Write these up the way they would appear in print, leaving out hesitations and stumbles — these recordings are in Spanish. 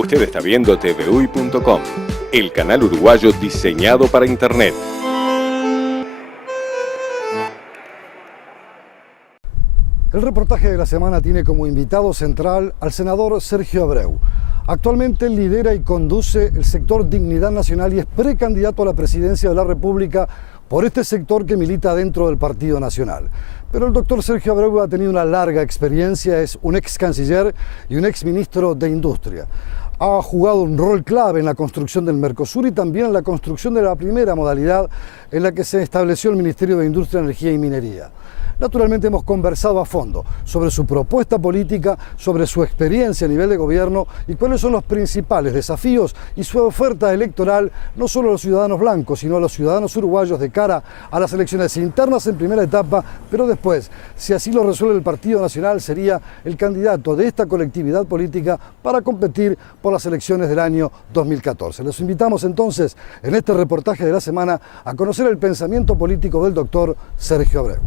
Usted está viendo TVUY.com, el canal uruguayo diseñado para Internet. El reportaje de la semana tiene como invitado central al senador Sergio Abreu. Actualmente lidera y conduce el sector Dignidad Nacional y es precandidato a la presidencia de la República por este sector que milita dentro del Partido Nacional. Pero el doctor Sergio Abreu ha tenido una larga experiencia, es un ex canciller y un ex ministro de Industria. Ha jugado un rol clave en la construcción del Mercosur y también en la construcción de la primera modalidad en la que se estableció el Ministerio de Industria, Energía y Minería. Naturalmente hemos conversado a fondo sobre su propuesta política, sobre su experiencia a nivel de gobierno y cuáles son los principales desafíos y su oferta electoral, no solo a los ciudadanos blancos, sino a los ciudadanos uruguayos de cara a las elecciones internas en primera etapa, pero después, si así lo resuelve el Partido Nacional, sería el candidato de esta colectividad política para competir por las elecciones del año 2014. Los invitamos entonces en este reportaje de la semana a conocer el pensamiento político del doctor Sergio Abreu.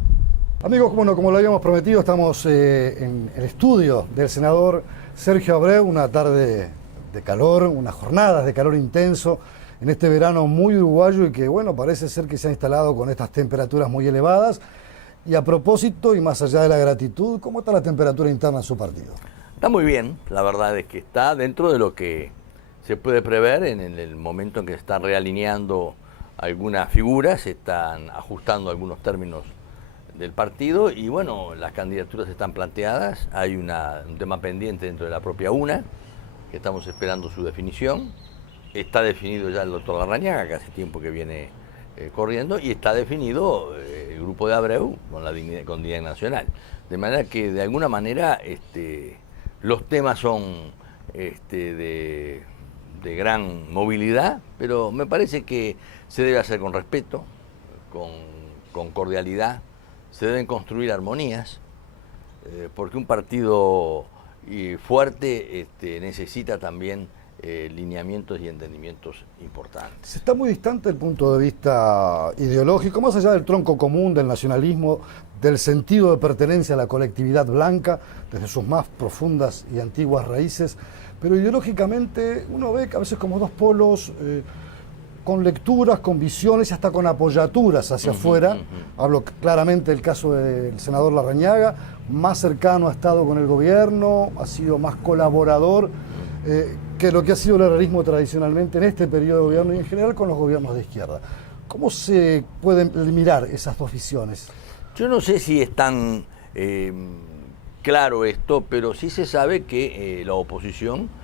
Amigos, bueno, como lo habíamos prometido, estamos en el estudio del senador Sergio Abreu, una tarde de calor, unas jornadas de calor intenso, en este verano muy uruguayo y que, bueno, parece ser que se ha instalado con estas temperaturas muy elevadas. Y a propósito, y más allá de la gratitud, ¿cómo está la temperatura interna en su partido? Está muy bien, la verdad es que está dentro de lo que se puede prever en el momento en que se están realineando algunas figuras, se están ajustando algunos términos del partido y bueno, las candidaturas están planteadas, hay un tema pendiente dentro de la propia UNA, que estamos esperando su definición, está definido ya el doctor Larrañaga, que hace tiempo que viene corriendo, y está definido el grupo de Abreu con Dignidad Nacional, de manera que de alguna manera los temas son de gran movilidad, pero me parece que se debe hacer con respeto, con cordialidad. Se deben construir armonías, porque un partido fuerte necesita también lineamientos y entendimientos importantes. Está muy distante el punto de vista ideológico, más allá del tronco común del nacionalismo, del sentido de pertenencia a la colectividad blanca, desde sus más profundas y antiguas raíces, pero ideológicamente uno ve que a veces como dos polos, con lecturas, con visiones y hasta con apoyaturas hacia afuera. Hablo claramente del caso del senador Larrañaga, más cercano ha estado con el gobierno, ha sido más colaborador que lo que ha sido el herrerismo tradicionalmente en este periodo de gobierno y en general con los gobiernos de izquierda. ¿Cómo se pueden mirar esas dos visiones? Yo no sé si es tan claro esto, pero sí se sabe que la oposición,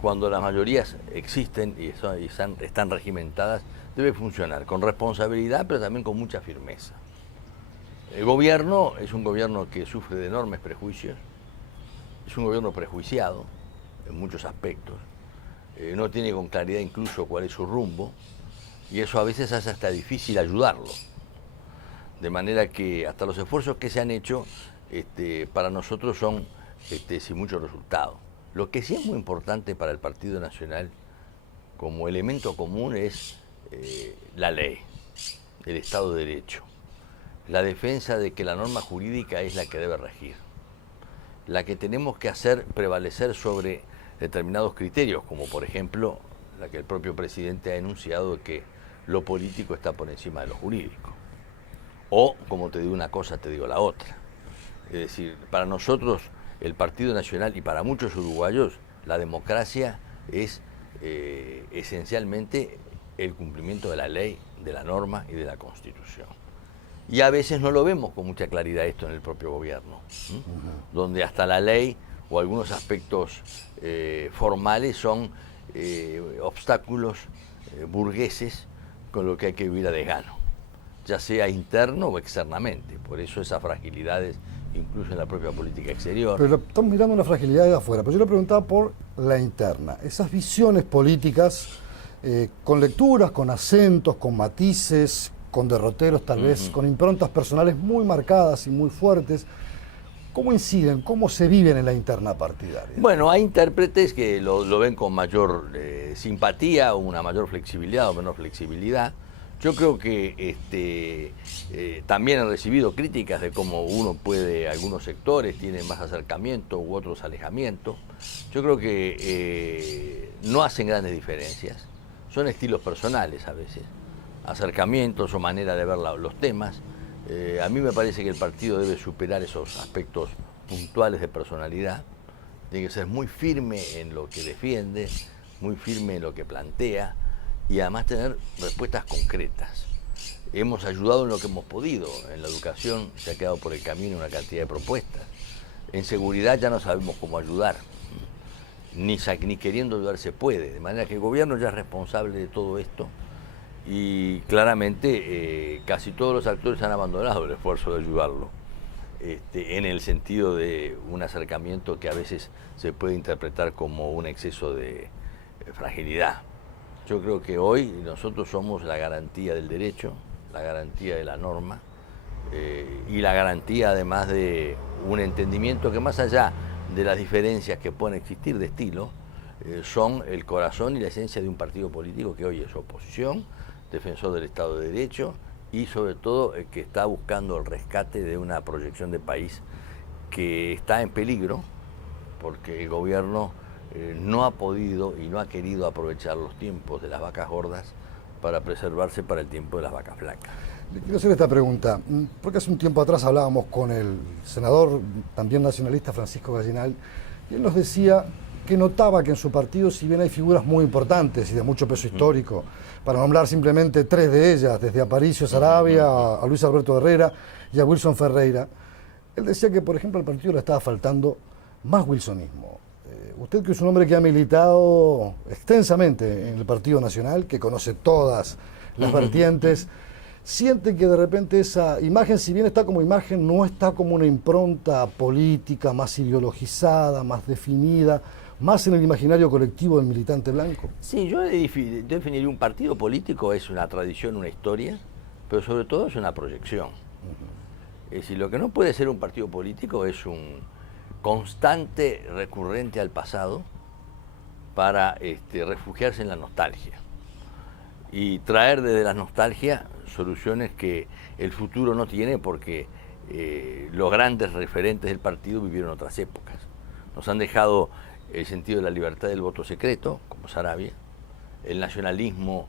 cuando las mayorías existen y están regimentadas, debe funcionar con responsabilidad, pero también con mucha firmeza. El gobierno es un gobierno que sufre de enormes prejuicios, es un gobierno prejuiciado en muchos aspectos, no tiene con claridad incluso cuál es su rumbo, y eso a veces hace hasta difícil ayudarlo. De manera que hasta los esfuerzos que se han hecho para nosotros son sin mucho resultado. Lo que sí es muy importante para el Partido Nacional como elemento común es la ley, el Estado de Derecho, la defensa de que la norma jurídica es la que debe regir, la que tenemos que hacer prevalecer sobre determinados criterios, como por ejemplo la que el propio presidente ha enunciado de que lo político está por encima de lo jurídico. O, como te digo una cosa, te digo la otra. Es decir, para nosotros el Partido Nacional y para muchos uruguayos la democracia es esencialmente el cumplimiento de la ley, de la norma y de la Constitución. Y a veces no lo vemos con mucha claridad esto en el propio gobierno, donde hasta la ley o algunos aspectos formales son obstáculos burgueses con lo que hay que vivir a desgano, ya sea interno o externamente. Por eso esas fragilidades incluso en la propia política exterior. Pero estamos mirando una fragilidad de afuera, pero yo le preguntaba por la interna. Esas visiones políticas, con lecturas, con acentos, con matices, con derroteros tal vez, con improntas personales muy marcadas y muy fuertes, ¿cómo inciden, cómo se viven en la interna partidaria? Bueno, hay intérpretes que lo ven con mayor simpatía o una mayor flexibilidad o menor flexibilidad. Yo creo que también han recibido críticas de cómo algunos sectores tienen más acercamiento u otros alejamiento. Yo creo que no hacen grandes diferencias, son estilos personales a veces, acercamientos o manera de ver los temas. A mí me parece que el partido debe superar esos aspectos puntuales de personalidad, tiene que ser muy firme en lo que defiende, muy firme en lo que plantea, y además tener respuestas concretas. Hemos ayudado en lo que hemos podido. En la educación se ha quedado por el camino una cantidad de propuestas. En seguridad ya no sabemos cómo ayudar. Ni queriendo ayudar se puede. De manera que el gobierno ya es responsable de todo esto. Y claramente casi todos los actores han abandonado el esfuerzo de ayudarlo. En el sentido de un acercamiento que a veces se puede interpretar como un exceso de fragilidad. Yo creo que hoy nosotros somos la garantía del derecho, la garantía de la norma y la garantía además de un entendimiento que más allá de las diferencias que pueden existir de estilo, son el corazón y la esencia de un partido político que hoy es oposición, defensor del Estado de Derecho y sobre todo que está buscando el rescate de una proyección de país que está en peligro porque el gobierno no ha podido y no ha querido aprovechar los tiempos de las vacas gordas para preservarse para el tiempo de las vacas flacas. Le quiero hacer esta pregunta, porque hace un tiempo atrás hablábamos con el senador, también nacionalista, Francisco Gallinal, y él nos decía que notaba que en su partido, si bien hay figuras muy importantes y de mucho peso histórico, para nombrar simplemente 3 de ellas, desde Aparicio Saravia, a Luis Alberto Herrera y a Wilson Ferreira, él decía que, por ejemplo, al partido le estaba faltando más wilsonismo. Usted, que es un hombre que ha militado extensamente en el Partido Nacional, que conoce todas las vertientes, ¿siente que de repente esa imagen, si bien está como imagen, no está como una impronta política más ideologizada, más definida, más en el imaginario colectivo del militante blanco? Sí, yo definiría un partido político, es una tradición, una historia, pero sobre todo es una proyección. Es decir, lo que no puede ser un partido político es un constante recurrente al pasado para refugiarse en la nostalgia y traer desde la nostalgia soluciones que el futuro no tiene porque los grandes referentes del partido vivieron otras épocas. Nos han dejado el sentido de la libertad del voto secreto, como Saravia, el nacionalismo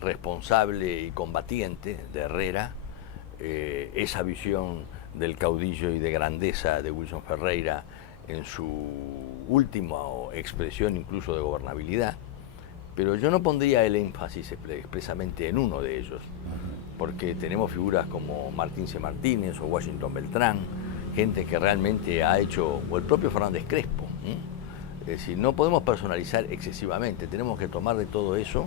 responsable y combatiente de Herrera, esa visión del caudillo y de grandeza de Wilson Ferreira en su última expresión incluso de gobernabilidad, pero yo no pondría el énfasis expresamente en uno de ellos, porque tenemos figuras como Martín C. Martínez o Washington Beltrán, gente que realmente ha hecho, o el propio Fernández Crespo. Es decir, no podemos personalizar excesivamente, tenemos que tomar de todo eso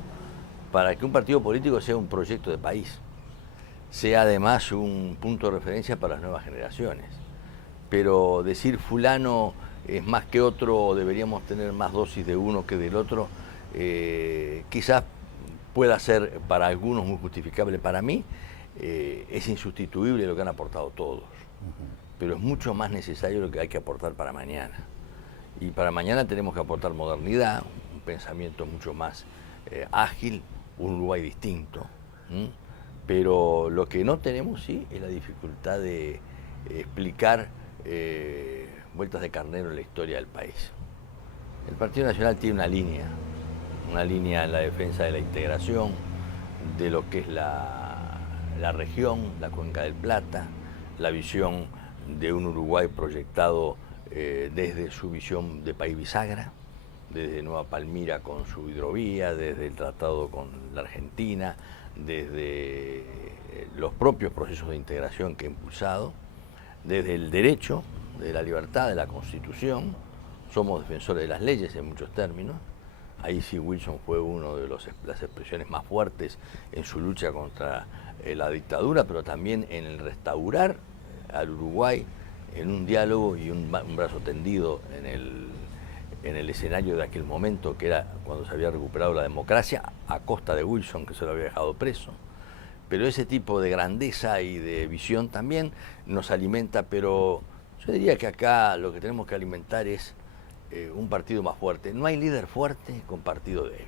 para que un partido político sea un proyecto de país, sea además un punto de referencia para las nuevas generaciones. Pero decir fulano es más que otro o deberíamos tener más dosis de uno que del otro, quizás pueda ser para algunos muy justificable. Para mí es insustituible lo que han aportado todos, pero es mucho más necesario lo que hay que aportar para mañana. Y para mañana tenemos que aportar modernidad, un pensamiento mucho más ágil, un Uruguay distinto. Pero lo que no tenemos, sí, es la dificultad de explicar vueltas de carnero en la historia del país. El Partido Nacional tiene una línea en la defensa de la integración, de lo que es la región, la Cuenca del Plata, la visión de un Uruguay proyectado desde su visión de país bisagra, desde Nueva Palmira con su hidrovía, desde el tratado con la Argentina, desde los propios procesos de integración que ha impulsado, desde el derecho, de la libertad, de la Constitución. Somos defensores de las leyes en muchos términos. Ahí sí Wilson fue uno de las expresiones más fuertes en su lucha contra la dictadura, pero también en el restaurar al Uruguay en un diálogo y un brazo tendido en el escenario de aquel momento, que era cuando se había recuperado la democracia, a costa de Wilson, que se lo había dejado preso. Pero ese tipo de grandeza y de visión también nos alimenta, pero yo diría que acá lo que tenemos que alimentar es un partido más fuerte. No hay líder fuerte con partido débil.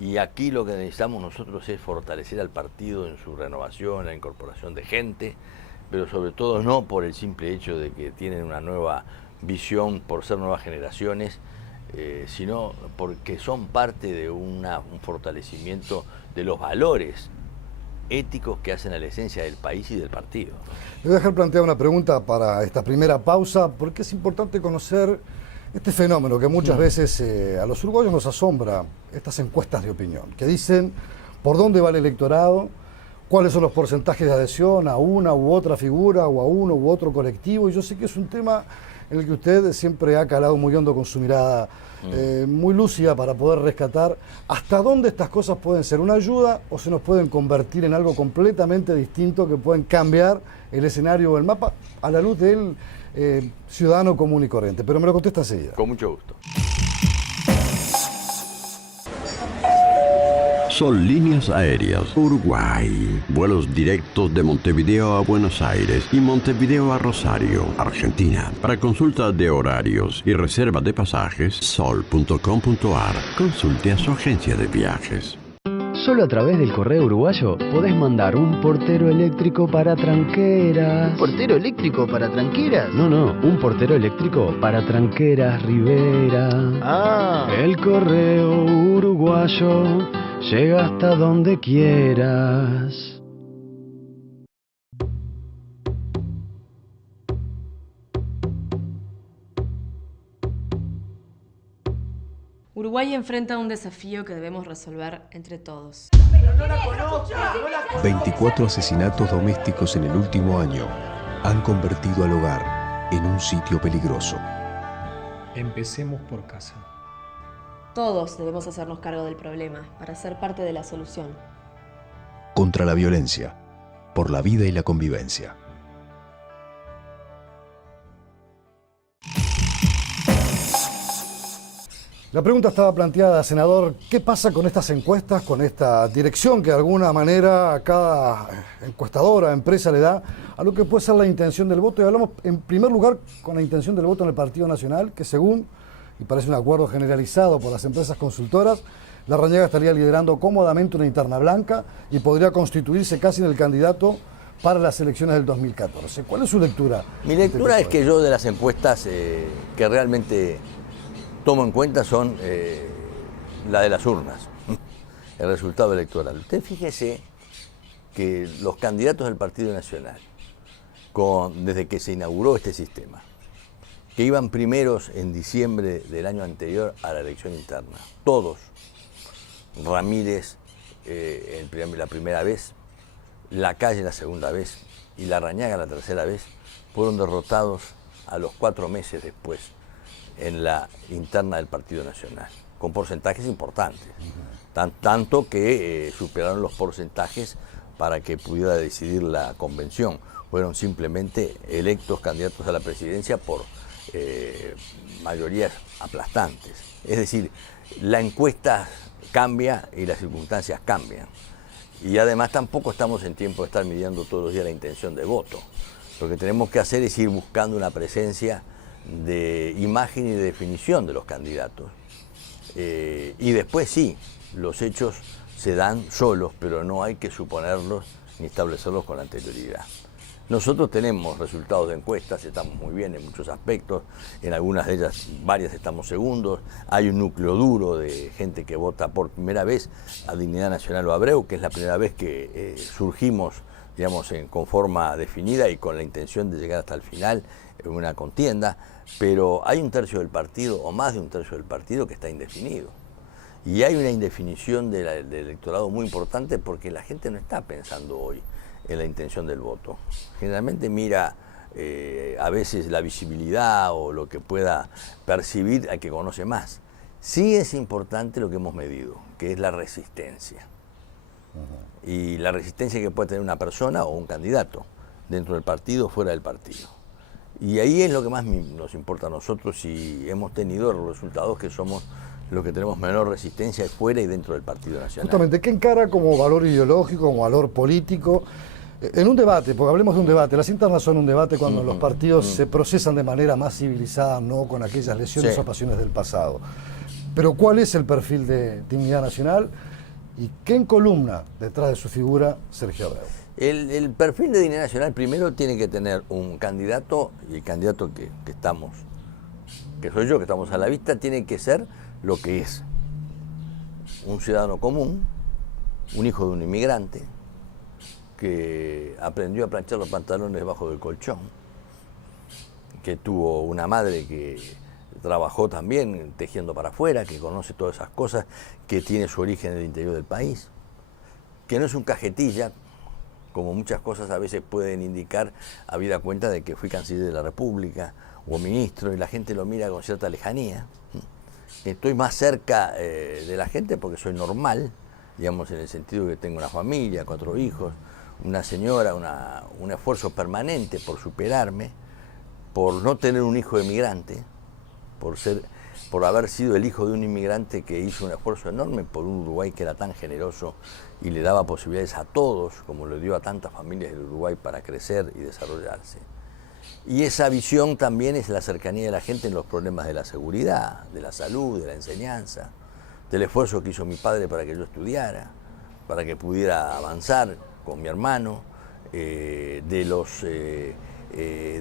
Y aquí lo que necesitamos nosotros es fortalecer al partido en su renovación, la incorporación de gente, pero sobre todo no por el simple hecho de que tienen una nueva visión, por ser nuevas generaciones, sino porque son parte de un fortalecimiento de los valores éticos que hacen a la esencia del país y del partido. Le voy a dejar plantear una pregunta para esta primera pausa, porque es importante conocer este fenómeno que muchas veces a los uruguayos nos asombra, estas encuestas de opinión, que dicen por dónde va el electorado, cuáles son los porcentajes de adhesión a una u otra figura o a uno u otro colectivo, y yo sé que es un tema en el que usted siempre ha calado muy hondo con su mirada muy lúcida para poder rescatar hasta dónde estas cosas pueden ser una ayuda o se nos pueden convertir en algo completamente distinto que pueden cambiar el escenario o el mapa a la luz del ciudadano común y corriente. Pero me lo contesta enseguida. Con mucho gusto. Son líneas aéreas Uruguay. Vuelos directos de Montevideo a Buenos Aires y Montevideo a Rosario, Argentina. Para consulta de horarios y reserva de pasajes, sol.com.ar. Consulte a su agencia de viajes. Solo a través del correo uruguayo podés mandar un portero eléctrico para tranqueras. ¿Portero eléctrico para tranqueras? No, un portero eléctrico para tranqueras Rivera. Ah. El correo uruguayo llega hasta donde quieras. Uruguay enfrenta un desafío que debemos resolver entre todos. 24 asesinatos domésticos en el último año han convertido al hogar en un sitio peligroso. Empecemos por casa. Todos debemos hacernos cargo del problema para ser parte de la solución. Contra la violencia, por la vida y la convivencia. La pregunta estaba planteada, senador, ¿qué pasa con estas encuestas, con esta dirección que de alguna manera cada encuestadora, empresa le da a lo que puede ser la intención del voto? Y hablamos en primer lugar con la intención del voto en el Partido Nacional, que según, y parece un acuerdo generalizado por las empresas consultoras, Larrañaga estaría liderando cómodamente una interna blanca y podría constituirse casi en el candidato para las elecciones del 2014. ¿Cuál es su lectura? Mi lectura es que yo de las encuestas que realmente tomo en cuenta son la de las urnas, el resultado electoral. Usted fíjese que los candidatos del Partido Nacional, desde que se inauguró este sistema, que iban primeros en diciembre del año anterior a la elección interna, todos, Ramírez la primera vez, Lacalle la segunda vez y Larrañaga la tercera vez, fueron derrotados a los 4 meses después en la interna del Partido Nacional, con porcentajes importantes, tanto que superaron los porcentajes para que pudiera decidir la convención. Fueron simplemente electos candidatos a la presidencia por mayorías aplastantes. Es decir, la encuesta cambia y las circunstancias cambian. Y además tampoco estamos en tiempo de estar midiendo todos los días la intención de voto. Lo que tenemos que hacer es ir buscando una presencia de imagen y de definición de los candidatos. Y después sí, los hechos se dan solos, pero no hay que suponerlos ni establecerlos con anterioridad. Nosotros tenemos resultados de encuestas, estamos muy bien en muchos aspectos, en algunas de ellas, varias estamos segundos, hay un núcleo duro de gente que vota por primera vez a Dignidad Nacional o Abreu, que es la primera vez que surgimos, digamos, con forma definida y con la intención de llegar hasta el final en una contienda, pero hay un tercio del partido, o más de un tercio del partido, que está indefinido. Y hay una indefinición del electorado muy importante porque la gente no está pensando hoy en la intención del voto. Generalmente mira a veces la visibilidad o lo que pueda percibir al que conoce más. Sí es importante lo que hemos medido, que es la resistencia. Y la resistencia que puede tener una persona o un candidato, dentro del partido o fuera del partido. Y ahí es lo que más nos importa a nosotros, y hemos tenido resultados que somos los que tenemos menor resistencia fuera y dentro del Partido Nacional. Justamente, ¿qué encara como valor ideológico, como valor político? En un debate, porque hablemos de un debate, las internas son un debate cuando los partidos se procesan de manera más civilizada, no con aquellas lesiones o pasiones del pasado. Pero ¿cuál es el perfil de Dignidad Nacional y qué encolumna detrás de su figura Sergio Abreu? El perfil de Dignidad Nacional primero tiene que tener un candidato, y el candidato que soy yo, que estamos a la vista, tiene que ser lo que es: un ciudadano común, un hijo de un inmigrante, que aprendió a planchar los pantalones debajo del colchón, que tuvo una madre que trabajó también tejiendo para afuera, que conoce todas esas cosas, que tiene su origen en el interior del país, que no es un cajetilla, como muchas cosas a veces pueden indicar, habida cuenta de que fui canciller de la República o ministro, y la gente lo mira con cierta lejanía. Estoy más cerca de la gente porque soy normal, digamos, en el sentido que tengo una familia, 4 hijos, una señora, un esfuerzo permanente por superarme, por no tener un hijo de migrante, por haber sido el hijo de un inmigrante que hizo un esfuerzo enorme por un Uruguay que era tan generoso y le daba posibilidades a todos, como le dio a tantas familias del Uruguay para crecer y desarrollarse. Y esa visión también es la cercanía de la gente en los problemas de la seguridad, de la salud, de la enseñanza, del esfuerzo que hizo mi padre para que yo estudiara, para que pudiera avanzar con mi hermano, de los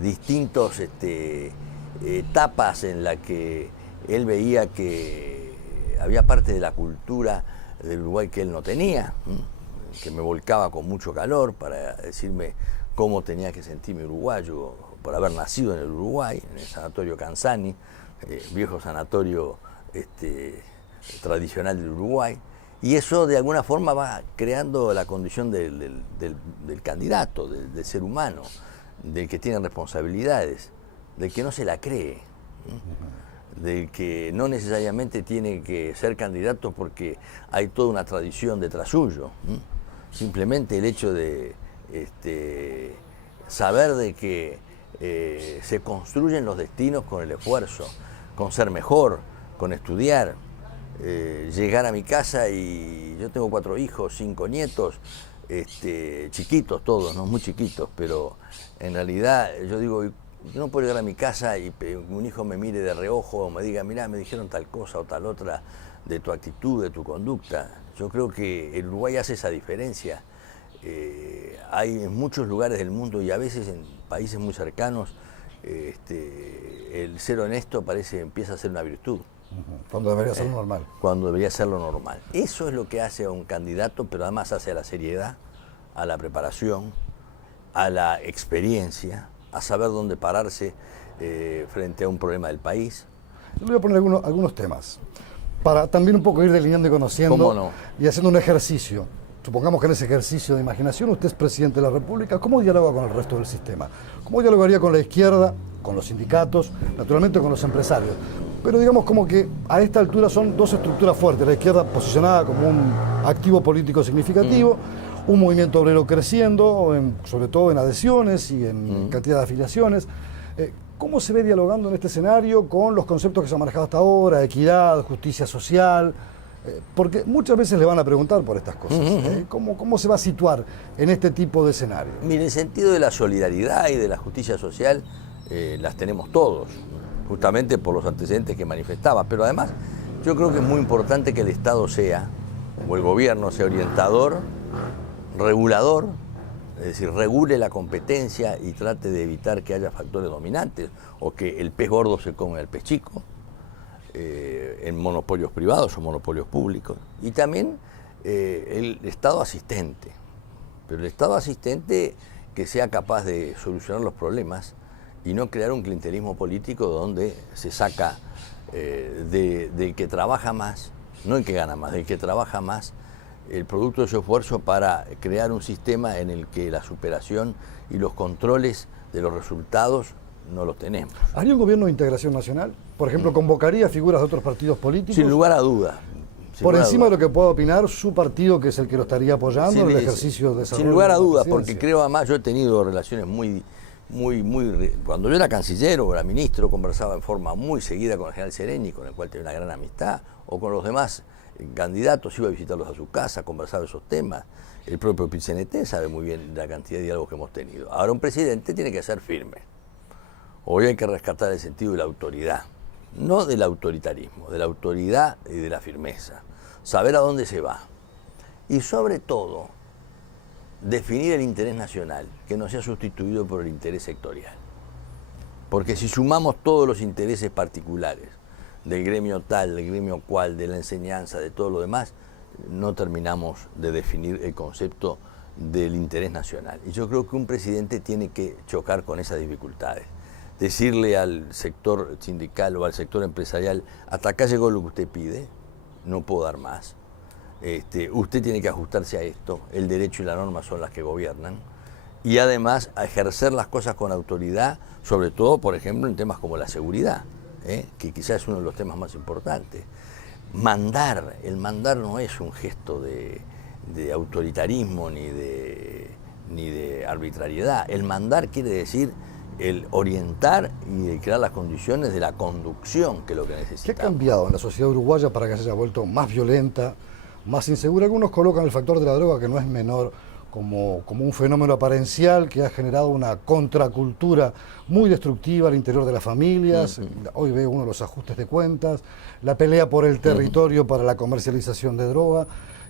distintos etapas en la que él veía que había parte de la cultura del Uruguay que él no tenía, que me volcaba con mucho calor para decirme cómo tenía que sentirme uruguayo por haber nacido en el Uruguay, en el Sanatorio Canzani, viejo sanatorio tradicional del Uruguay. Y eso de alguna forma va creando la condición del candidato, del ser humano, del que tiene responsabilidades, del que no se la cree, del que no necesariamente tiene que ser candidato porque hay toda una tradición detrás suyo. Simplemente el hecho de saber de que se construyen los destinos con el esfuerzo, con ser mejor, con estudiar, llegar a mi casa y yo tengo 4 hijos, 5 nietos, chiquitos todos, no muy chiquitos, pero en realidad yo digo, yo no puedo llegar a mi casa y un hijo me mire de reojo o me diga, mirá, me dijeron tal cosa o tal otra de tu actitud, de tu conducta. Yo creo que el Uruguay hace esa diferencia. Hay en muchos lugares del mundo y a veces en países muy cercanos, el ser honesto empieza a ser una virtud. Cuando debería ser lo normal. Cuando debería ser lo normal. Eso es lo que hace a un candidato, pero además hace a la seriedad, a la preparación, a la experiencia, a saber dónde pararse frente a un problema del país. Yo le voy a poner algunos temas, para también un poco ir delineando y conociendo y haciendo un ejercicio. Supongamos que en ese ejercicio de imaginación usted es presidente de la República, ¿cómo dialoga con el resto del sistema? ¿Cómo dialogaría con la izquierda, con los sindicatos, naturalmente con los empresarios? Pero digamos como que a esta altura son 2 estructuras fuertes, la izquierda posicionada como un activo político significativo, un movimiento obrero creciendo, sobre todo en adhesiones y en cantidad de afiliaciones. ¿Cómo se ve dialogando en este escenario con los conceptos que se han manejado hasta ahora, equidad, justicia social? Porque muchas veces le van a preguntar por estas cosas. ¿Cómo se va a situar en este tipo de escenario? Mire, el sentido de la solidaridad y de la justicia social las tenemos todos, justamente por los antecedentes que manifestaba, pero además yo creo que es muy importante que el Estado sea, o el gobierno sea orientador, regulador, es decir, regule la competencia y trate de evitar que haya factores dominantes o que el pez gordo se coma el pez chico, en monopolios privados o monopolios públicos, y también el Estado asistente, pero el Estado asistente que sea capaz de solucionar los problemas y no crear un clientelismo político donde se saca del que trabaja más, no el que gana más, del que trabaja más, el producto de su esfuerzo para crear un sistema en el que la superación y los controles de los resultados no los tenemos. ¿Haría un gobierno de integración nacional? Por ejemplo, ¿convocaría figuras de otros partidos políticos? Sin lugar a duda. Por encima de lo que pueda opinar su partido, que es el que lo estaría apoyando en el ejercicio de desarrollo. Sin lugar a duda, porque creo además, yo he tenido relaciones cuando yo era canciller o era ministro, conversaba en forma muy seguida con el general Sereni, con el cual tenía una gran amistad, o con los demás candidatos, iba a visitarlos a su casa, conversaba esos temas. El propio Pichenete sabe muy bien la cantidad de diálogos que hemos tenido. Ahora un presidente tiene que ser firme. Hoy hay que rescatar el sentido de la autoridad. no del autoritarismo, de la autoridad y de la firmeza, saber a dónde se va y sobre todo definir el interés nacional, que no sea sustituido por el interés sectorial. Porque si sumamos todos los intereses particulares del gremio tal, del gremio cual, de la enseñanza, de todo lo demás, no terminamos de definir el concepto del interés nacional. Y yo creo que un presidente tiene que chocar con esas dificultades. Decirle al sector sindical o al sector empresarial, hasta acá llegó lo que usted pide, no puedo dar más. Usted tiene que ajustarse a esto, el derecho y la norma son las que gobiernan. Y además a ejercer las cosas con autoridad, sobre todo, por ejemplo, en temas como la seguridad, que quizás es uno de los temas más importantes. El mandar no es un gesto de autoritarismo ni de arbitrariedad. El mandar quiere decir el orientar y el crear las condiciones de la conducción, que es lo que necesitamos. ¿Qué ha cambiado en la sociedad uruguaya para que se haya vuelto más violenta, más insegura? Algunos colocan el factor de la droga, que no es menor, como un fenómeno aparencial que ha generado una contracultura muy destructiva al interior de las familias. Hoy veo uno de los ajustes de cuentas, la pelea por el territorio para la comercialización de droga.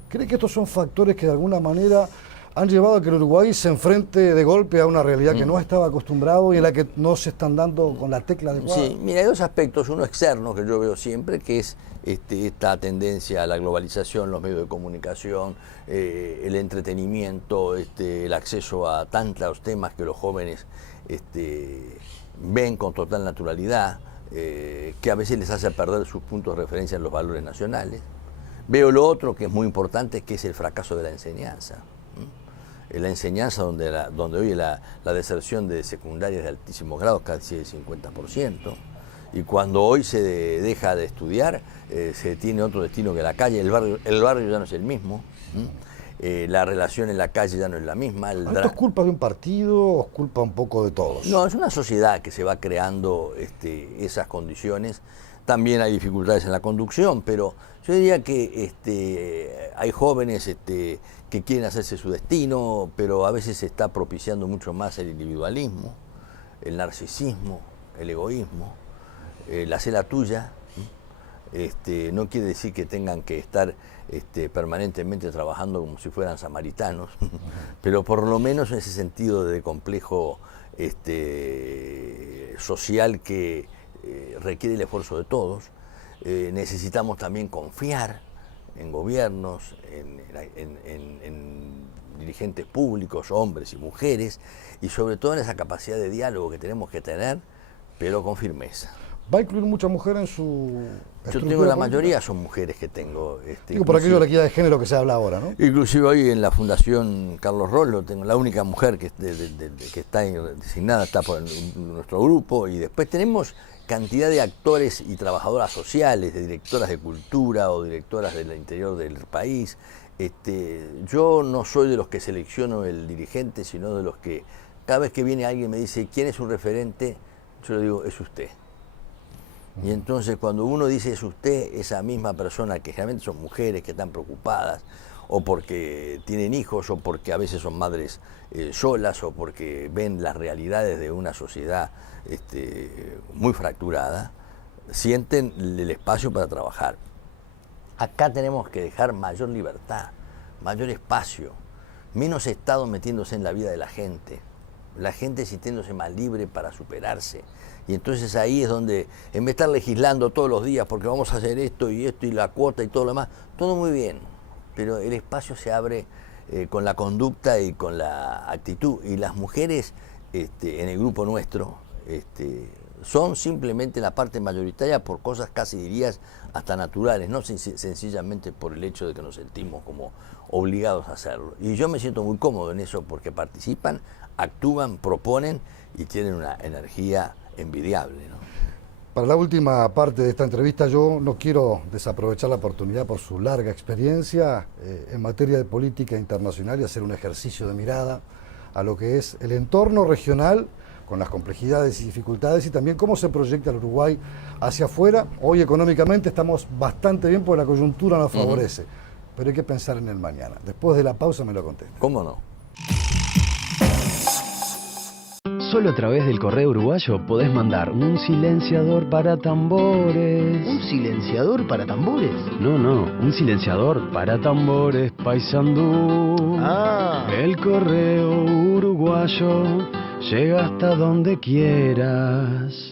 ¿Cree que estos son factores que de alguna manera han llevado a que el Uruguay se enfrente de golpe a una realidad que no estaba acostumbrado y en la que no se están dando con la tecla adecuada? Sí, mira, hay dos aspectos, uno externo que yo veo siempre, que es esta tendencia a la globalización, los medios de comunicación, el entretenimiento, el acceso a tantos temas que los jóvenes ven con total naturalidad, que a veces les hace perder sus puntos de referencia en los valores nacionales. Veo lo otro que es muy importante, que es el fracaso de la enseñanza. La enseñanza donde hoy la deserción de secundaria es de altísimos grados, casi del 50%, y cuando hoy se deja de estudiar, se tiene otro destino que la calle, el barrio ya no es el mismo, la relación en la calle ya no es la misma. ¿Esto es culpa de un partido o es culpa un poco de todos? No, es una sociedad que se va creando esas condiciones. También hay dificultades en la conducción, pero yo diría que hay jóvenes que quieren hacerse su destino, pero a veces se está propiciando mucho más el individualismo, el narcisismo, el egoísmo, la cela tuya. No quiere decir que tengan que estar permanentemente trabajando como si fueran samaritanos, pero por lo menos en ese sentido de complejo social que requiere el esfuerzo de todos. Necesitamos también confiar en gobiernos, en dirigentes públicos, hombres y mujeres, y sobre todo en esa capacidad de diálogo que tenemos que tener, pero con firmeza. ¿Va a incluir mucha mujer en su Yo tengo la mayoría son mujeres que tengo. Digo, por aquello de la equidad de género que se habla ahora, ¿no? Inclusive hoy en la Fundación Carlos Rollo tengo la única mujer que está designada, está por nuestro grupo, y después tenemos cantidad de actores y trabajadoras sociales, de directoras de cultura o directoras del interior del país. Yo no soy de los que selecciono el dirigente, sino de los que cada vez que viene alguien me dice ¿quién es un referente? Yo le digo, es usted. Y entonces cuando uno dice es usted, esa misma persona, que generalmente son mujeres que están preocupadas, o porque tienen hijos, o porque a veces son madres solas, o porque ven las realidades de una sociedad muy fracturada, sienten el espacio para trabajar. Acá tenemos que dejar mayor libertad, mayor espacio, menos Estado metiéndose en la vida de la gente sintiéndose más libre para superarse. Y entonces ahí es donde, en vez de estar legislando todos los días porque vamos a hacer esto y la cuota y todo lo demás, todo muy bien, pero el espacio se abre con la conducta y con la actitud. Y las mujeres en el grupo nuestro son simplemente la parte mayoritaria por cosas casi dirías hasta naturales, no sencillamente por el hecho de que nos sentimos como obligados a hacerlo. Y yo me siento muy cómodo en eso porque participan, actúan, proponen y tienen una energía envidiable, ¿no? Para la última parte de esta entrevista yo no quiero desaprovechar la oportunidad por su larga experiencia en materia de política internacional y hacer un ejercicio de mirada a lo que es el entorno regional con las complejidades y dificultades y también cómo se proyecta el Uruguay hacia afuera. Hoy económicamente estamos bastante bien porque la coyuntura nos favorece, pero hay que pensar en el mañana. Después de la pausa me lo contesta. ¿Cómo no? Solo a través del correo uruguayo podés mandar un silenciador para tambores. ¿Un silenciador para tambores? No, un silenciador para tambores, Paysandú. Ah. El correo uruguayo llega hasta donde quieras.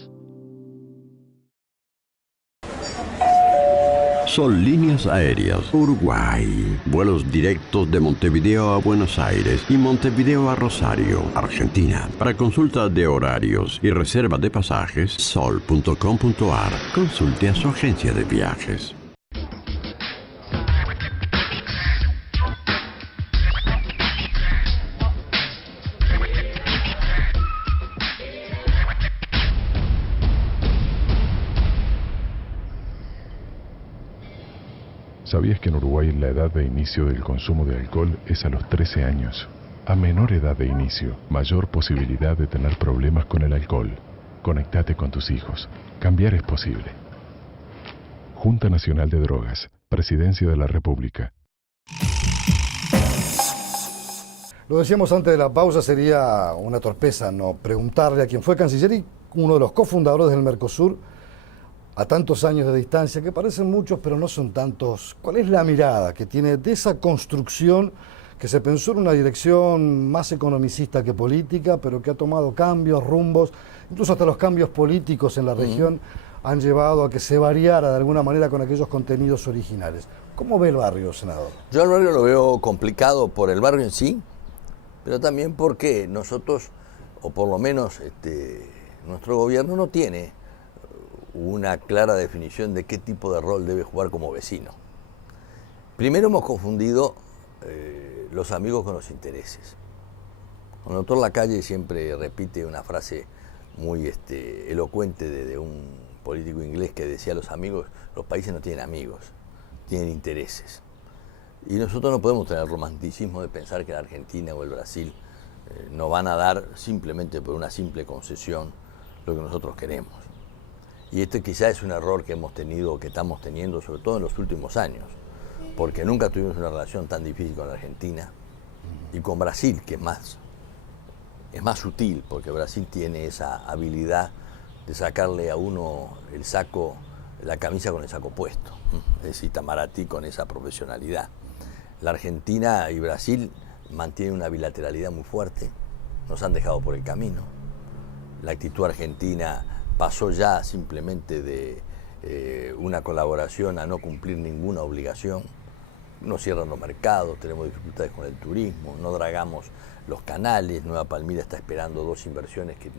Son Líneas Aéreas Uruguay. Vuelos directos de Montevideo a Buenos Aires y Montevideo a Rosario, Argentina. Para consulta de horarios y reserva de pasajes, sol.com.ar. Consulte a su agencia de viajes. ¿Sabías que en Uruguay la edad de inicio del consumo de alcohol es a los 13 años? A menor edad de inicio, mayor posibilidad de tener problemas con el alcohol. Conectate con tus hijos. Cambiar es posible. Junta Nacional de Drogas, Presidencia de la República. Lo decíamos antes de la pausa, sería una torpeza no preguntarle a quien fue canciller y uno de los cofundadores del Mercosur, a tantos años de distancia, que parecen muchos pero no son tantos. ¿Cuál es la mirada que tiene de esa construcción que se pensó en una dirección más economicista que política, pero que ha tomado cambios, rumbos, incluso hasta los cambios políticos en la región han llevado a que se variara de alguna manera con aquellos contenidos originales? ¿Cómo ve el barrio, senador? Yo el barrio lo veo complicado por el barrio en sí, pero también porque nosotros, o por lo menos nuestro gobierno no tiene una clara definición de qué tipo de rol debe jugar como vecino. Primero hemos confundido los amigos con los intereses. El doctor Lacalle siempre repite una frase muy elocuente de un político inglés que decía: los países no tienen amigos, tienen intereses. Y nosotros no podemos tener el romanticismo de pensar que la Argentina o el Brasil nos van a dar simplemente por una simple concesión lo que nosotros queremos. Y este quizás es un error que hemos tenido, que estamos teniendo, sobre todo en los últimos años, porque nunca tuvimos una relación tan difícil con la Argentina y con Brasil, que es más sutil, porque Brasil tiene esa habilidad de sacarle a uno la camisa con el saco puesto, es decir, Itamaraty con esa profesionalidad. La Argentina y Brasil mantienen una bilateralidad muy fuerte, nos han dejado por el camino. La actitud argentina pasó ya simplemente de una colaboración a no cumplir ninguna obligación. No cierran los mercados, tenemos dificultades con el turismo, no dragamos los canales. Nueva Palmira está esperando 2 inversiones que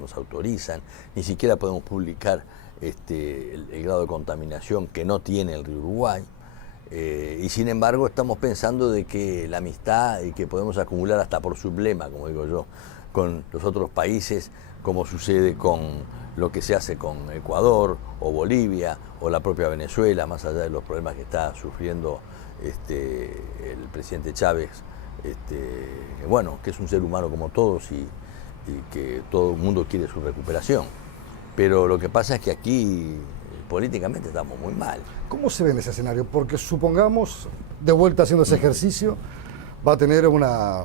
nos autorizan, ni siquiera podemos publicar el grado de contaminación que no tiene el río Uruguay. Y sin embargo estamos pensando de que la amistad y que podemos acumular hasta por sublema, como digo yo, con los otros países, como sucede con lo que se hace con Ecuador o Bolivia o la propia Venezuela, más allá de los problemas que está sufriendo el presidente Chávez, que es un ser humano como todos y que todo el mundo quiere su recuperación. Pero lo que pasa es que aquí políticamente estamos muy mal. ¿Cómo se ve en ese escenario? Porque supongamos, de vuelta haciendo ese ejercicio, va a tener una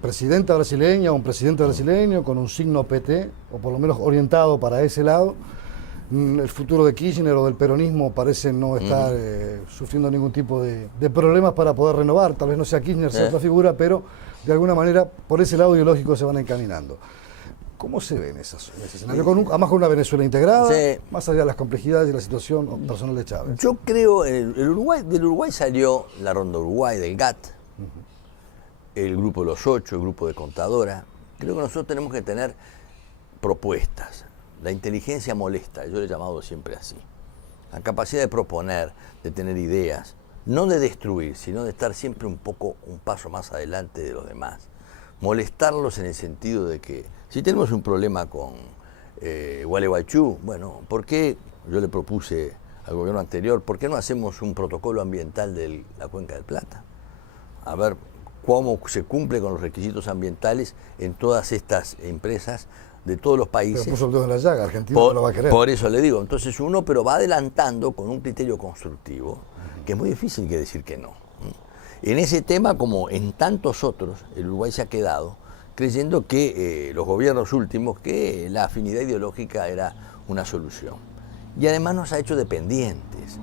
presidenta brasileña o un presidente brasileño con un signo PT, o por lo menos orientado para ese lado. El futuro de Kirchner o del peronismo parece no estar sufriendo ningún tipo de problemas para poder renovar. Tal vez no sea Kirchner, sea otra figura, pero de alguna manera por ese lado ideológico se van encaminando. ¿Cómo se ve en ese escenario? Además con una Venezuela integrada, más allá de las complejidades y la situación personal de Chávez. Yo creo, del Uruguay salió la Ronda Uruguay, del GATT, el Grupo de los 8, el Grupo de Contadora. Creo que nosotros tenemos que tener propuestas. La inteligencia molesta, yo le he llamado siempre así. La capacidad de proponer, de tener ideas, no de destruir, sino de estar siempre un paso más adelante de los demás. Molestarlos en el sentido de que si tenemos un problema con Gualeguaychú, bueno, ¿por qué? Yo le propuse al gobierno anterior, ¿por qué no hacemos un protocolo ambiental de la Cuenca del Plata? A ver cómo se cumple con los requisitos ambientales en todas estas empresas de todos los países. Pero puso el dedo en la llaga, Argentina no lo va a querer. Por eso le digo, entonces pero va adelantando con un criterio constructivo, que es muy difícil que decir que no. En ese tema, como en tantos otros, el Uruguay se ha quedado creyendo que los gobiernos últimos, que la afinidad ideológica era una solución. Y además nos ha hecho dependientes.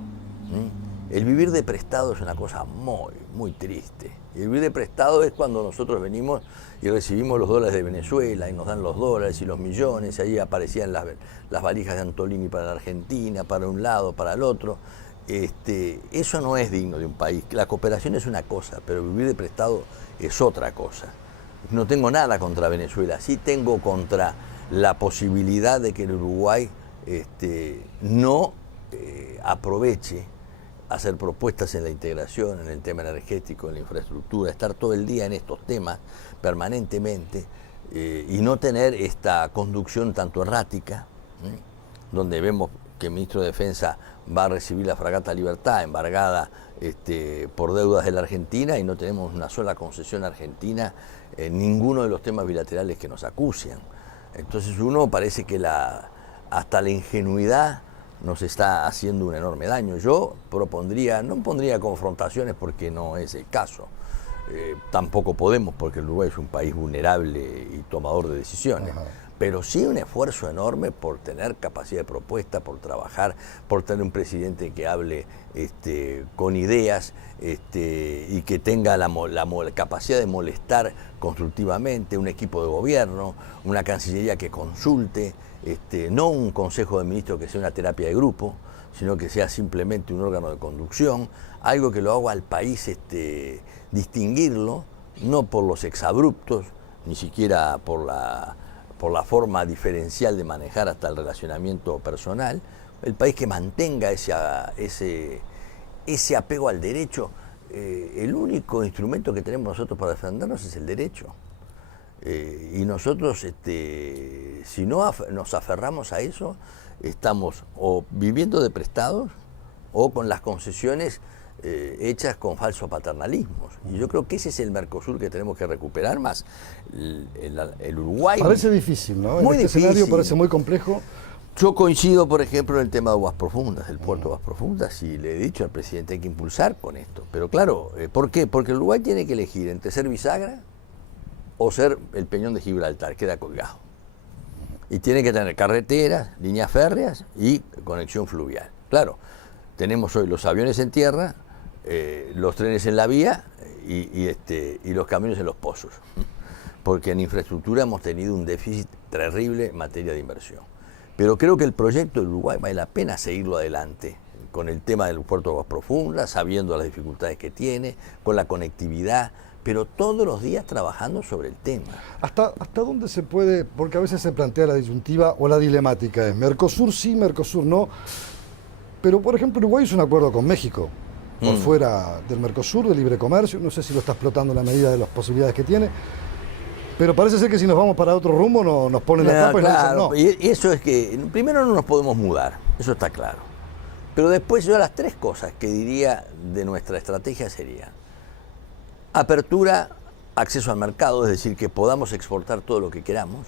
El vivir de prestado es una cosa muy, muy triste. El vivir de prestado es cuando nosotros venimos y recibimos los dólares de Venezuela y nos dan los dólares y los millones, y ahí aparecían las valijas de Antolini para la Argentina, para un lado, para el otro. Eso no es digno de un país. La cooperación es una cosa, pero vivir de prestado es otra cosa. No tengo nada contra Venezuela, sí tengo contra la posibilidad de que el Uruguay no aproveche hacer propuestas en la integración, en el tema energético, en la infraestructura, estar todo el día en estos temas permanentemente y no tener esta conducción tanto errática, donde vemos que el ministro de Defensa va a recibir la fragata Libertad embargada por deudas de la Argentina y no tenemos una sola concesión argentina en ninguno de los temas bilaterales que nos acucian. Entonces uno parece que hasta la ingenuidad nos está haciendo un enorme daño. Yo no pondría confrontaciones porque no es el caso. Tampoco podemos porque el Uruguay es un país vulnerable y tomador de decisiones. Ajá. Pero sí un esfuerzo enorme por tener capacidad de propuesta, por trabajar, por tener un presidente que hable con ideas y que tenga la capacidad de molestar constructivamente, un equipo de gobierno, una cancillería que consulte, no un consejo de ministros que sea una terapia de grupo, sino que sea simplemente un órgano de conducción, algo que lo haga al país distinguirlo, no por los exabruptos, ni siquiera por la forma diferencial de manejar hasta el relacionamiento personal, el país que mantenga ese apego al derecho. El único instrumento que tenemos nosotros para defendernos es el derecho. Y nosotros, si no nos aferramos a eso, estamos o viviendo de prestados o con las concesiones hechas con falsos paternalismos. Y yo creo que ese es el Mercosur que tenemos que recuperar más. El Uruguay... Parece difícil, ¿no? Muy este difícil. Escenario parece muy complejo. Yo coincido, por ejemplo, en el tema de Aguas Profundas, del puerto de Aguas Profundas, y le he dicho al presidente hay que impulsar con esto. Pero claro, ¿por qué? Porque el Uruguay tiene que elegir entre ser bisagra o ser el Peñón de Gibraltar, queda colgado. Y tiene que tener carreteras, líneas férreas y conexión fluvial. Claro, tenemos hoy los aviones en tierra, los trenes en la vía y los camiones en los pozos. Porque en infraestructura hemos tenido un déficit terrible en materia de inversión. Pero creo que el proyecto del Uruguay vale la pena seguirlo adelante, con el tema del puerto de Aguas Profundas, sabiendo las dificultades que tiene, con la conectividad, pero todos los días trabajando sobre el tema. ¿Hasta dónde se puede? Porque a veces se plantea la disyuntiva o la dilemática, es Mercosur sí, Mercosur no. Pero, por ejemplo, Uruguay hizo un acuerdo con México, por fuera del Mercosur, de libre comercio, no sé si lo está explotando en la medida de las posibilidades que tiene, pero parece ser que si nos vamos para otro rumbo nos ponen la tapa y claro, nos dicen no. Y eso es que, primero no nos podemos mudar, eso está claro. Pero después yo las tres cosas que diría de nuestra estrategia serían apertura, acceso al mercado, es decir, que podamos exportar todo lo que queramos,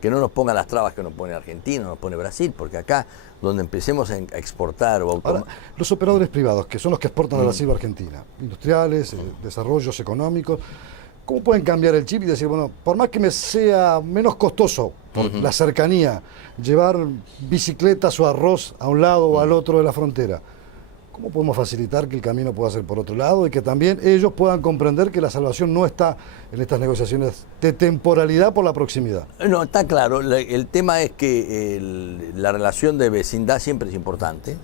que no nos pongan las trabas que nos pone Argentina, nos pone Brasil, porque acá donde empecemos a exportar o Ahora, los operadores privados, que son los que exportan a la selva argentina, industriales, desarrollos económicos, ¿cómo pueden cambiar el chip y decir, bueno, por más que me sea menos costoso por la cercanía, llevar bicicletas o arroz a un lado o al otro de la frontera, ¿cómo podemos facilitar que el camino pueda ser por otro lado y que también ellos puedan comprender que la salvación no está en estas negociaciones de temporalidad por la proximidad? No, está claro. El tema es que la relación de vecindad siempre es importante,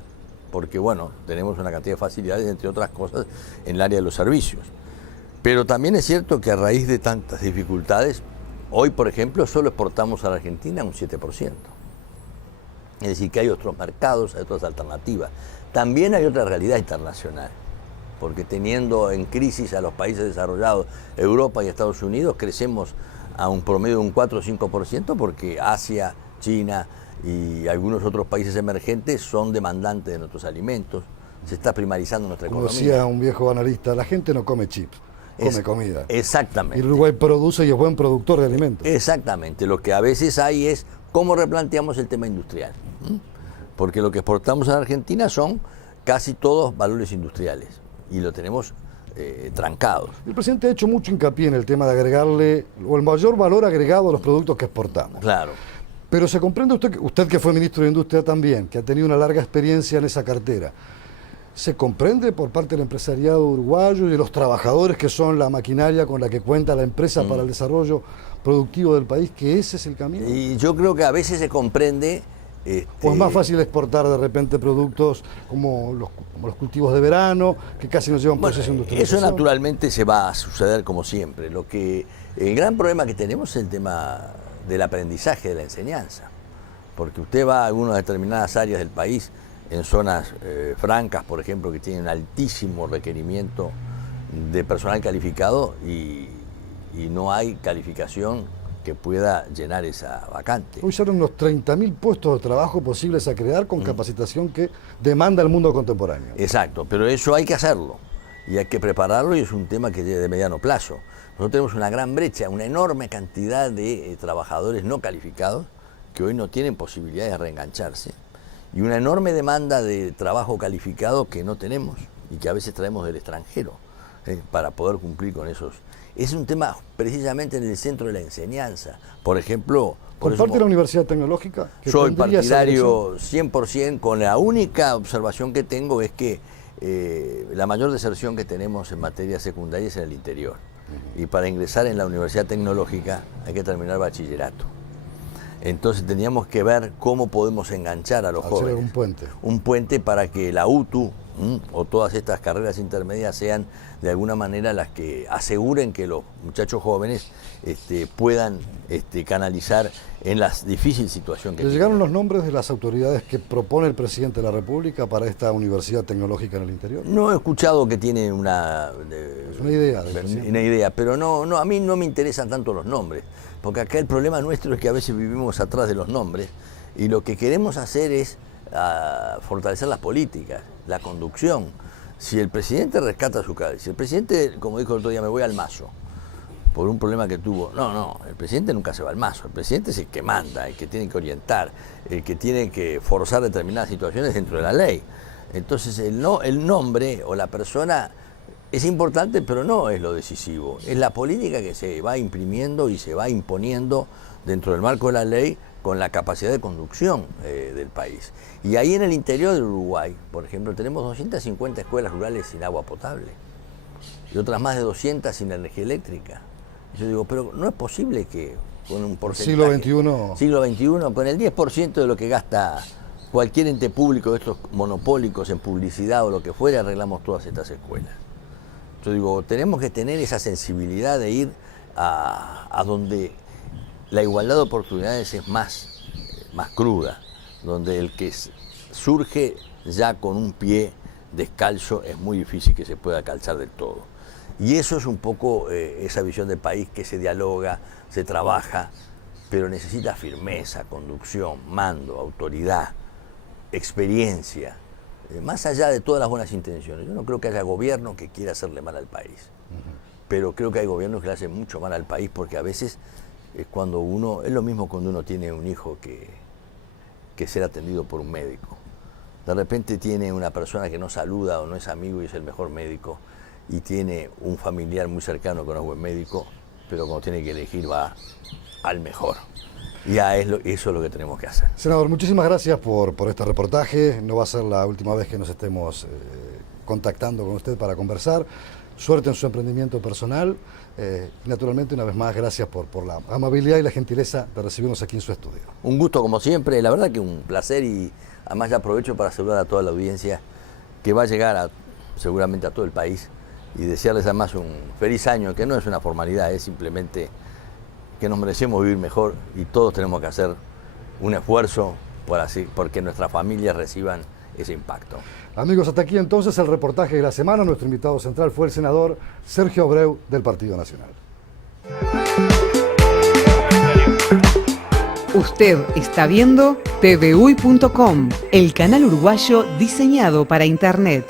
porque bueno, tenemos una cantidad de facilidades, entre otras cosas, en el área de los servicios. Pero también es cierto que a raíz de tantas dificultades, hoy, por ejemplo, solo exportamos a la Argentina un 7%. Es decir, que hay otros mercados, hay otras alternativas. También hay otra realidad internacional, porque teniendo en crisis a los países desarrollados, Europa y Estados Unidos, crecemos a un promedio de un 4 o 5% porque Asia, China y algunos otros países emergentes son demandantes de nuestros alimentos. Se está primarizando nuestra economía. Como decía un viejo analista, la gente no come chips, come comida. Exactamente. Y el Uruguay produce y es buen productor de alimentos. Exactamente. Lo que a veces hay es cómo replanteamos el tema industrial. Porque lo que exportamos a la Argentina son casi todos valores industriales. Y lo tenemos trancados. El presidente ha hecho mucho hincapié en el tema de agregarle, o el mayor valor agregado a los productos que exportamos. Claro. Pero se comprende usted que fue ministro de Industria también, que ha tenido una larga experiencia en esa cartera. ¿Se comprende por parte del empresariado uruguayo y de los trabajadores que son la maquinaria con la que cuenta la empresa para el desarrollo productivo del país, que ese es el camino? Y yo creo que a veces se comprende... ¿O es más fácil exportar de repente productos como los cultivos de verano, que casi no llevan proceso industrial? Eso naturalmente se va a suceder como siempre. El gran problema que tenemos es el tema del aprendizaje, de la enseñanza. Porque usted va a algunas determinadas áreas del país, en zonas francas, por ejemplo, que tienen altísimo requerimiento de personal calificado y no hay calificación que pueda llenar esa vacante. Hoy son unos 30.000 puestos de trabajo posibles a crear con capacitación que demanda el mundo contemporáneo. Exacto, pero eso hay que hacerlo y hay que prepararlo y es un tema que es de mediano plazo. Nosotros tenemos una gran brecha, una enorme cantidad de trabajadores no calificados que hoy no tienen posibilidad de reengancharse y una enorme demanda de trabajo calificado que no tenemos y que a veces traemos del extranjero para poder cumplir con esos. Es un tema precisamente en el centro de la enseñanza. Por ejemplo... ¿Comparte la Universidad Tecnológica? Soy partidario 100%, con la única observación que tengo es que la mayor deserción que tenemos en materia secundaria es en el interior. Y para ingresar en la Universidad Tecnológica hay que terminar bachillerato. Entonces teníamos que ver cómo podemos enganchar a los jóvenes. Un puente. Un puente para que la UTU o todas estas carreras intermedias sean de alguna manera las que aseguren que los muchachos jóvenes puedan canalizar en la difícil situación que ¿Le llegaron los nombres de las autoridades que propone el presidente de la República para esta universidad tecnológica en el interior? No he escuchado que tiene es una idea. Una idea, pero no, a mí no me interesan tanto los nombres, porque acá el problema nuestro es que a veces vivimos atrás de los nombres y lo que queremos hacer es fortalecer las políticas, la conducción. Si el presidente rescata su cabeza, si el presidente, como dijo el otro día, me voy al Mazo por un problema que tuvo, no, el presidente nunca se va al Mazo, el presidente es el que manda, el que tiene que orientar, el que tiene que forzar determinadas situaciones dentro de la ley. Entonces el nombre o la persona es importante, pero no es lo decisivo, es la política que se va imprimiendo y se va imponiendo dentro del marco de la ley con la capacidad de conducción del país. Y ahí en el interior del Uruguay, por ejemplo, tenemos 250 escuelas rurales sin agua potable y otras más de 200 sin energía eléctrica. Y yo digo, pero no es posible que con un porcentaje... Siglo XXI, con el 10% de lo que gasta cualquier ente público de estos monopólicos en publicidad o lo que fuera, arreglamos todas estas escuelas. Yo digo, tenemos que tener esa sensibilidad de ir a donde la igualdad de oportunidades es más cruda, donde el que surge ya con un pie descalzo es muy difícil que se pueda calzar del todo. Y eso es un poco esa visión de país que se dialoga, se trabaja, pero necesita firmeza, conducción, mando, autoridad, experiencia, más allá de todas las buenas intenciones. Yo no creo que haya gobierno que quiera hacerle mal al país, pero creo que hay gobiernos que le hacen mucho mal al país porque a veces es lo mismo cuando uno tiene un hijo que ser atendido por un médico. De repente tiene una persona que no saluda o no es amigo y es el mejor médico, y tiene un familiar muy cercano que no es buen médico, pero cuando tiene que elegir va al mejor. Y eso es lo que tenemos que hacer. Senador, muchísimas gracias por este reportaje. No va a ser la última vez que nos estemos contactando con usted para conversar. Suerte en su emprendimiento personal. Naturalmente, una vez más, gracias por la amabilidad y la gentileza de recibirnos aquí en su estudio. Un gusto como siempre, la verdad que un placer, y además ya aprovecho para saludar a toda la audiencia que va a llegar seguramente a todo el país y desearles además un feliz año, que no es una formalidad, es simplemente que nos merecemos vivir mejor y todos tenemos que hacer un esfuerzo porque nuestras familias reciban ese impacto. Amigos, hasta aquí entonces el reportaje de la semana. Nuestro invitado central fue el senador Sergio Abreu del Partido Nacional. Usted está viendo TVUY.com, el canal uruguayo diseñado para Internet.